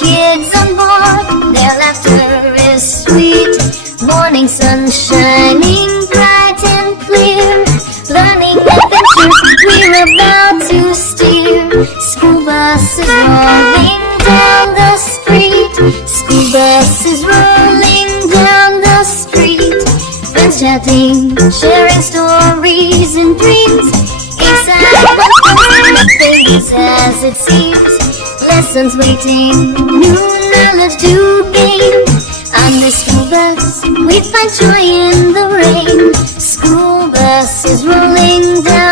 kids on board, their laughter is sweet. Morning sun shining bright and clear, learning adventures we're about to steer. School bus is rolling down the street. School bus is rolling down the street. Friends chatting, sharing stories and dreams. Inside one things as it seems. Lessons waiting, new knowledge to gain. On the school bus, we find joy in the rain. School bus is rolling down